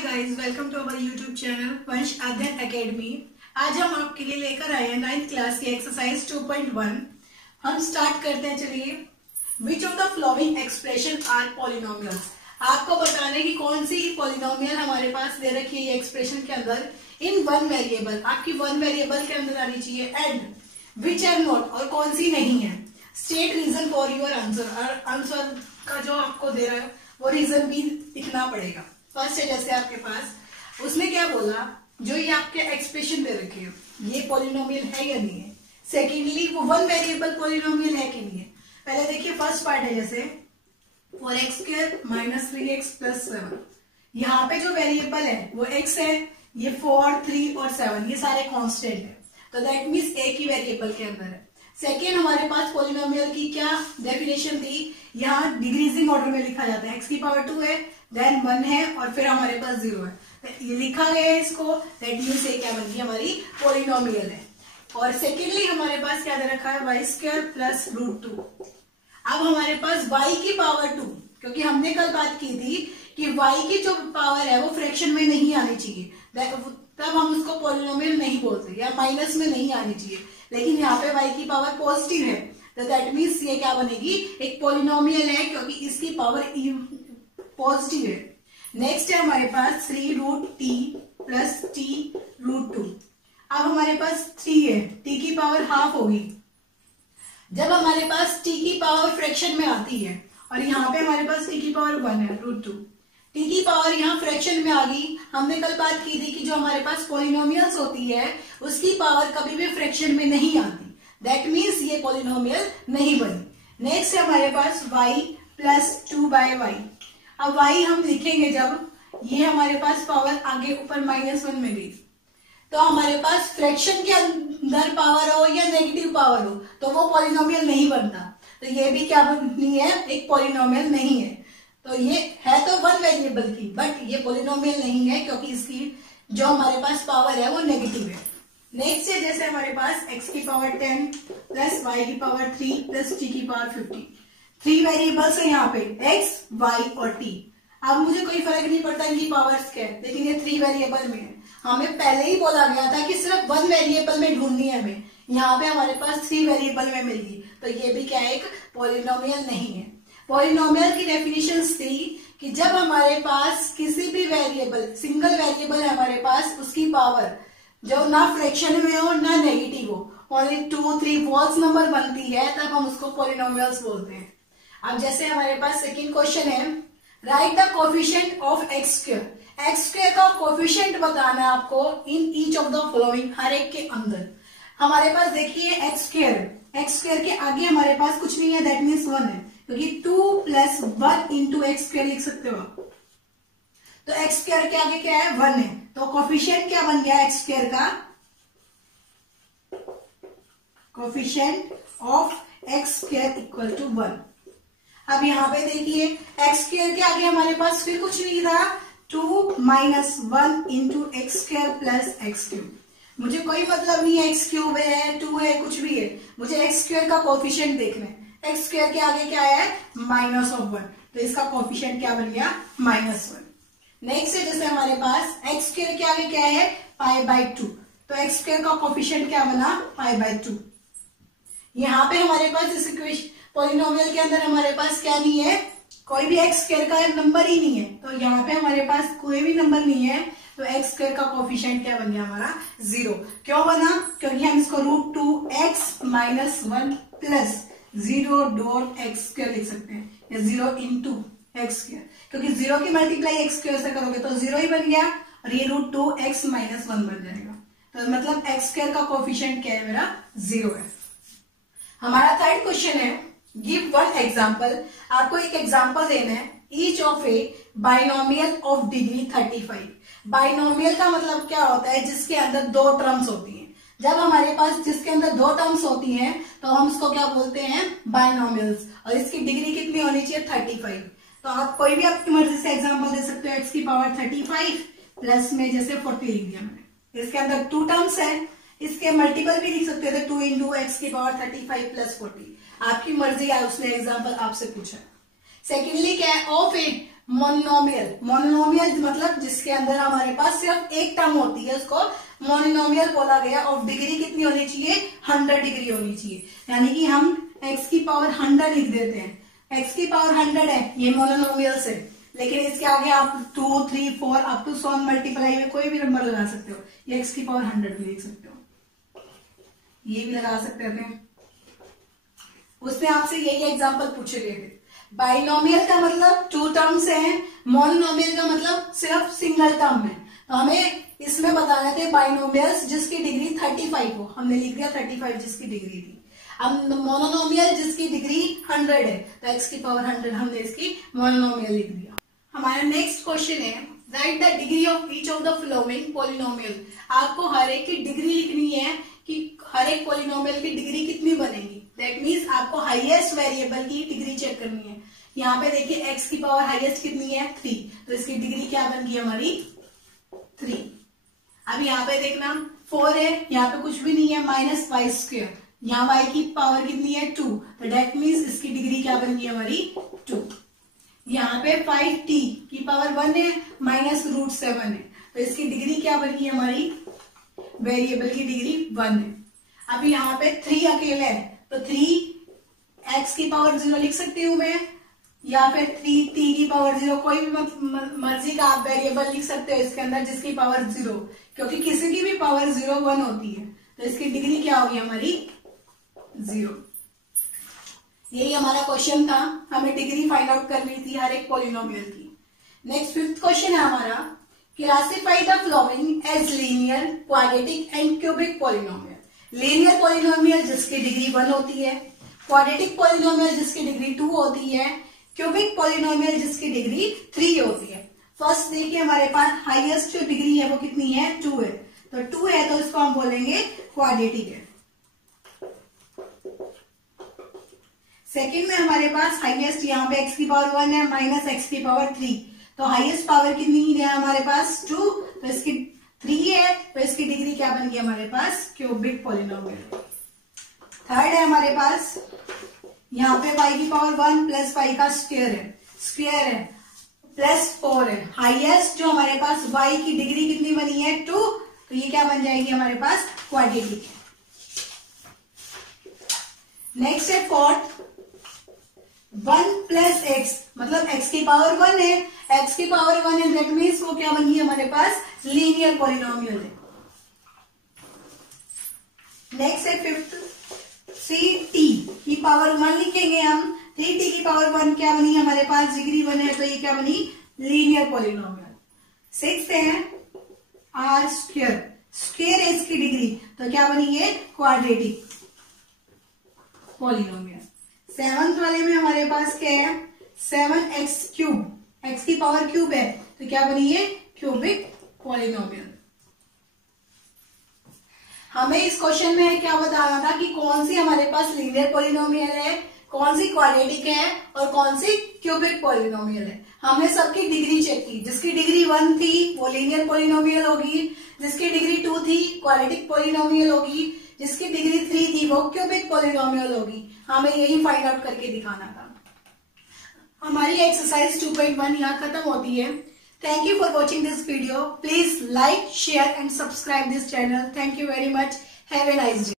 Hi guys, welcome to our YouTube channel Vansh Adhyayan academy. आज हम आपके लिए लेकर आए हैं 9th क्लास की एक्सरसाइज 2.1। हम स्टार्ट करते हैं। चलिए, which of the following expression are polynomials. आपको बताने की कौन सी पॉलिनोमियल हमारे पास दे रखी है एक्सप्रेशन के अंदर इन वन वेरिएबल। आपकी वन वेरिएबल के अंदर आनी चाहिए एंड विच आर नॉट, और कौन सी नहीं है। State reason for your answer, और आंसर का जो आपको दे रहा है वो रीजन भी लिखना पड़ेगा। फर्स्ट है जैसे आपके पास उसने क्या बोला, जो ये आपके एक्सप्रेशन दे रखे हो ये पॉलिनोमियल है या नहीं है। सेकेंडली वो वन वेरिएबल पॉलिनोमियल है कि नहीं है। पहले देखिए फर्स्ट पार्ट है जैसे 4x² - 3x + 7। यहाँ पे जो वेरिएबल है वो x है, ये 4, 3 और 7 ये सारे कांस्टेंट है, तो दैट मीन्स एक ही वेरिएबल के अंदर है। सेकेंड हमारे पास पॉलिनोमियल की क्या डेफिनेशन थी, यहाँ डिक्रीजिंग ऑर्डर में लिखा जाता है। x की पावर 2 है, देन 1 है और फिर हमारे पास 0 है, तो ये लिखा गया है इसको, दैट मीन्स ये क्या बन गई हमारी पॉलिनोमियल है। और सेकेंडली हमारे पास क्या दे रखा है y² + √2। अब हमारे पास y की पावर 2, क्योंकि हमने कल बात की थी कि y की जो पावर है वो फ्रैक्शन में नहीं आनी चाहिए, तब हम उसको पॉलिनोमियल नहीं बोलते, या माइनस में नहीं आनी चाहिए। लेकिन यहाँ पे y की पावर पॉजिटिव है, तो दैट मीन्स ये क्या बनेगी, एक पॉलिनोमियल है, क्योंकि इसकी पावर पॉजिटिव है। नेक्स्ट है हमारे पास 3√t + t√2। अब हमारे पास 3 है, t की पावर हाफ होगी। जब हमारे पास t की पावर फ्रैक्शन में आती है, और यहाँ पे हमारे पास t की पावर 1 है √2, t की पावर यहाँ फ्रैक्शन में आ गई। हमने कल बात की थी कि जो हमारे पास पॉलिनोमियल्स होती है उसकी पावर कभी भी फ्रैक्शन में नहीं आती, दैट मीन्स ये पॉलिनोमियल नहीं बनी। नेक्स्ट है हमारे पास y + 2/y। अब y हम लिखेंगे जब ये हमारे पास पावर आगे ऊपर -1 में गई, तो हमारे पास फ्रैक्शन के अंदर पावर हो या नेगेटिव पावर हो तो वो पॉलिनोमियल नहीं बनता, तो ये भी क्या नहीं है, एक पॉलिनोमियल नहीं है। तो ये है तो वन वेरिएबल की, बट ये पॉलिनोमियल नहीं है, क्योंकि इसकी जो हमारे पास पावर है वो नेगेटिव है। नेक्स्ट है जैसे हमारे पास x की पावर 10 + y की पावर 3 + t की पावर 50। 3 वेरिएबल्स है यहाँ पे x, y और t। अब मुझे कोई फर्क नहीं पड़ता इनकी पावर्स क्या है, लेकिन ये 3 वेरिएबल में है। हमें पहले ही बोला गया था कि सिर्फ वन वेरिएबल में ढूंढनी है हमें, यहाँ पे हमारे पास 3 वेरिएबल में मिल गई, तो ये भी क्या एक पॉलिनोमियल नहीं है। पॉलिनोमियल की डेफिनेशन थी कि जब हमारे पास किसी भी वेरिएबल, सिंगल वेरिएबल है हमारे पास, उसकी पावर जो ना फ्रैक्शन में हो ना नेगेटिव हो, ओनली 2, 3 होल्स नंबर बनती है, तब हम उसको पॉलिनोमियल्स बोलते हैं। अब जैसे हमारे पास सेकंड क्वेश्चन है, right the coefficient of x²। x² का कोफिशिएंट बताना है आपको in each of the following, हर एक के अंदर। हमारे पास देखिए x² के आगे हमारे पास कुछ नहीं है, दैट मीन्स 1 है, क्योंकि 2 + 1 × x² लिख सकते हो आप। तो x² के आगे क्या है, 1 है, तो कोफिशिएंट क्या बन गया x² का, कोफिशिएंट ऑफ x² = 1। अब यहाँ पे देखिए x² के आगे हमारे पास फिर कुछ नहीं था, 2 - 1 × x² + x³। मुझे कोई मतलब नहीं है x³ है, 2 है, कुछ भी है, मुझे x² का कोफिशिएंट देखना है। x² के आगे क्या है, -1, तो इसका कोफिशिएंट क्या बन गया, -1। नेक्स्ट है जैसे हमारे पास x² के आगे क्या है, π/2, तो x² का कोफिशिएंट क्या बना, π/2। यहाँ पे हमारे पास इस इक्वेशन पॉलिनोमियल के अंदर हमारे पास क्या नहीं है, कोई भी x² का नंबर ही नहीं है, तो यहाँ पे हमारे पास कोई भी नंबर नहीं है, तो x² का कोफिशिएंट क्या बन गया हमारा, 0। क्यों बना, क्योंकि हम इसको √2x - 1 + 0.x² लिख सकते हैं, या 0 × x², क्योंकि 0 की मल्टीप्लाई x² से करोगे तो 0 ही बन गया, और ये √2x - 1 बन जाएगा, तो मतलब x² का कोफिशिएंट क्या है मेरा, 0 है। हमारा थर्ड क्वेश्चन है, गिव वन एग्जाम्पल। आपको एक एग्जाम्पल देना है, each of A binomial of degree 35। Binomial का मतलब क्या होता है, जिसके अंदर 2 टर्म्स होती हैं। जब हमारे पास जिसके अंदर 2 टर्म्स होती हैं तो हम उसको क्या बोलते हैं, बाइनोमियल्स, और इसकी डिग्री कितनी होनी चाहिए, 35। तो आप कोई भी आपकी मर्जी से एग्जाम्पल दे सकते हो, x की पावर 35 प्लस में जैसे 40 लिख दिया मैंने। इसके अंदर 2 टर्म्स है, इसके मल्टीपल भी लिख सकते थे, 2 × x की पावर 35 + 40, आपकी मर्जी है, उसने एग्जाम्पल आपसे पूछा। सेकेंडली क्या है, ऑफ ए मोनोमियल। मोनोमियल मतलब जिसके अंदर हमारे पास सिर्फ एक टर्म होती है, उसको मोनोमियल बोला गया। और डिग्री कितनी होनी चाहिए? 100 डिग्री होनी चाहिए। यानी कि हम x की पावर 100 लिख देते हैं। x की पावर 100 है, ये मोनोमियल से। लेकिन इसके आगे आप 2, 3, 4 अप टू 100 मल्टीप्लाई में कोई भी नंबर लगा सकते हो। ये x की पावर 100 भी लिख सकते हो, ये भी लगा सकते हैं। उसने आपसे यही एग्जांपल पूछे गए थे। बाइनोमियल का मतलब 2 टर्म्स है, मोनोमियल का मतलब सिर्फ सिंगल टर्म है। तो हमें इसमें बताने थे बाइनोमियल्स जिसकी डिग्री 35 हो, हमने लिख दिया 35 जिसकी डिग्री थी। अब मोनोमियल जिसकी डिग्री 100 है, तो x की पावर 100 हमने इसकी मोनोमियल लिख दिया। हमारा नेक्स्ट क्वेश्चन है, right the degree of each of the following polynomial. आपको हर एक की डिग्री लिखनी है कि हर एक पॉलिनोमियल की डिग्री कितनी बनेगी। दैट मीन्स आपको हाईएस्ट वेरिएबल की डिग्री चेक करनी है। यहाँ पे देखिए x की पावर हाईएस्ट कितनी है? 3, तो इसकी डिग्री क्या बन गई हमारी? 3। अब यहाँ पे देखना 4 है, यहाँ पे कुछ भी नहीं है, -y²। यहाँ y की पावर कितनी है? 2, तो दैट मीन्स इसकी डिग्री क्या बन गई हमारी? 2। यहाँ पे 5t की पावर 1 है, -√7 है, तो इसकी डिग्री क्या बन गई हमारी? वेरिएबल की डिग्री 1 है। अब यहाँ पे 3 अकेले है, तो 3x की पावर 0 लिख सकती हूं मैं, या फिर 3t की पावर 0, कोई भी मर्जी का आप वेरिएबल लिख सकते हो इसके अंदर जिसकी पावर 0, क्योंकि किसी की भी पावर 0, 1 होती है, तो इसकी डिग्री क्या होगी हमारी? 0। यही हमारा क्वेश्चन था, हमें डिग्री फाइंड आउट करनी थी हर एक पॉलिनोमियल की। नेक्स्ट 5th क्वेश्चन है हमारा, classify the following as linear, quadratic and cubic polynomial. Linear polynomial जिसकी डिग्री 1 होती है, क्वाड्रेटिक पॉलिनोमियल जिसकी डिग्री 2 होती है, क्यूबिक पॉलिनोमियल जिसकी डिग्री 3 होती है। फर्स्ट देखिए हमारे पास हाईएस्ट जो डिग्री है वो कितनी है? 2 है, तो 2 है तो इसको हम बोलेंगे क्वाड्रेटिक है। सेकेंड में हमारे पास हाईएस्ट यहाँ पे x की पावर 1 है, -x की पावर 3, तो हाईएस्ट पावर कितनी है हमारे पास? 2, तो इसकी 3 है, तो इसकी डिग्री क्या बन गई हमारे पास? Cubic polynomial. थर्ड है हमारे पास, यहाँ पे y की पावर 1 प्लस y का स्क्वायर है, +4 है। हाईएस्ट जो हमारे पास y की डिग्री कितनी बनी है? 2, तो ये क्या बन जाएगी हमारे पास? क्वाड्रेटिक है। नेक्स्ट है फोर्थ, 1 प्लस x, मतलब x की पावर 1 है, x की पावर 1 है, दैट मीन्स वो क्या बन गई हमारे पास? लीनियर पॉलिनोमियल है। नेक्स्ट है 5th, 3t की पावर 1 लिखेंगे हम। 3t की पावर 1 क्या बनी हमारे पास? डिग्री 1 है, तो ये क्या बनी? Linear polynomial. 6th है r², स्क्वायर है इसकी डिग्री, तो क्या बनी है? Quadratic polynomial. 7th वाले में हमारे पास क्या है? 7x³, x की पावर क्यूब है, तो क्या बनी है? Cubic polynomial. हमें इस क्वेश्चन में क्या बताना था कि कौन सी हमारे पास लीनियर पॉलिनोमियल है, कौन सी क्वाड्रेटिक है और कौन सी क्यूबिक पॉलिनोमियल है। हमने सबकी डिग्री चेक की, जिसकी डिग्री 1 थी वो लीनियर पॉलिनोमियल होगी, जिसकी डिग्री 2 थी क्वाड्रेटिक पॉलिनोमियल होगी, जिसकी डिग्री 3 थी वो क्यूबिक पॉलिनोमियल होगी। हमें यही फाइंड आउट करके दिखाना था। हमारी एक्सरसाइज 2.1 यहाँ खत्म होती है। Thank you for watching this video. Please like, share and subscribe this channel. Thank you very much. Have a nice day.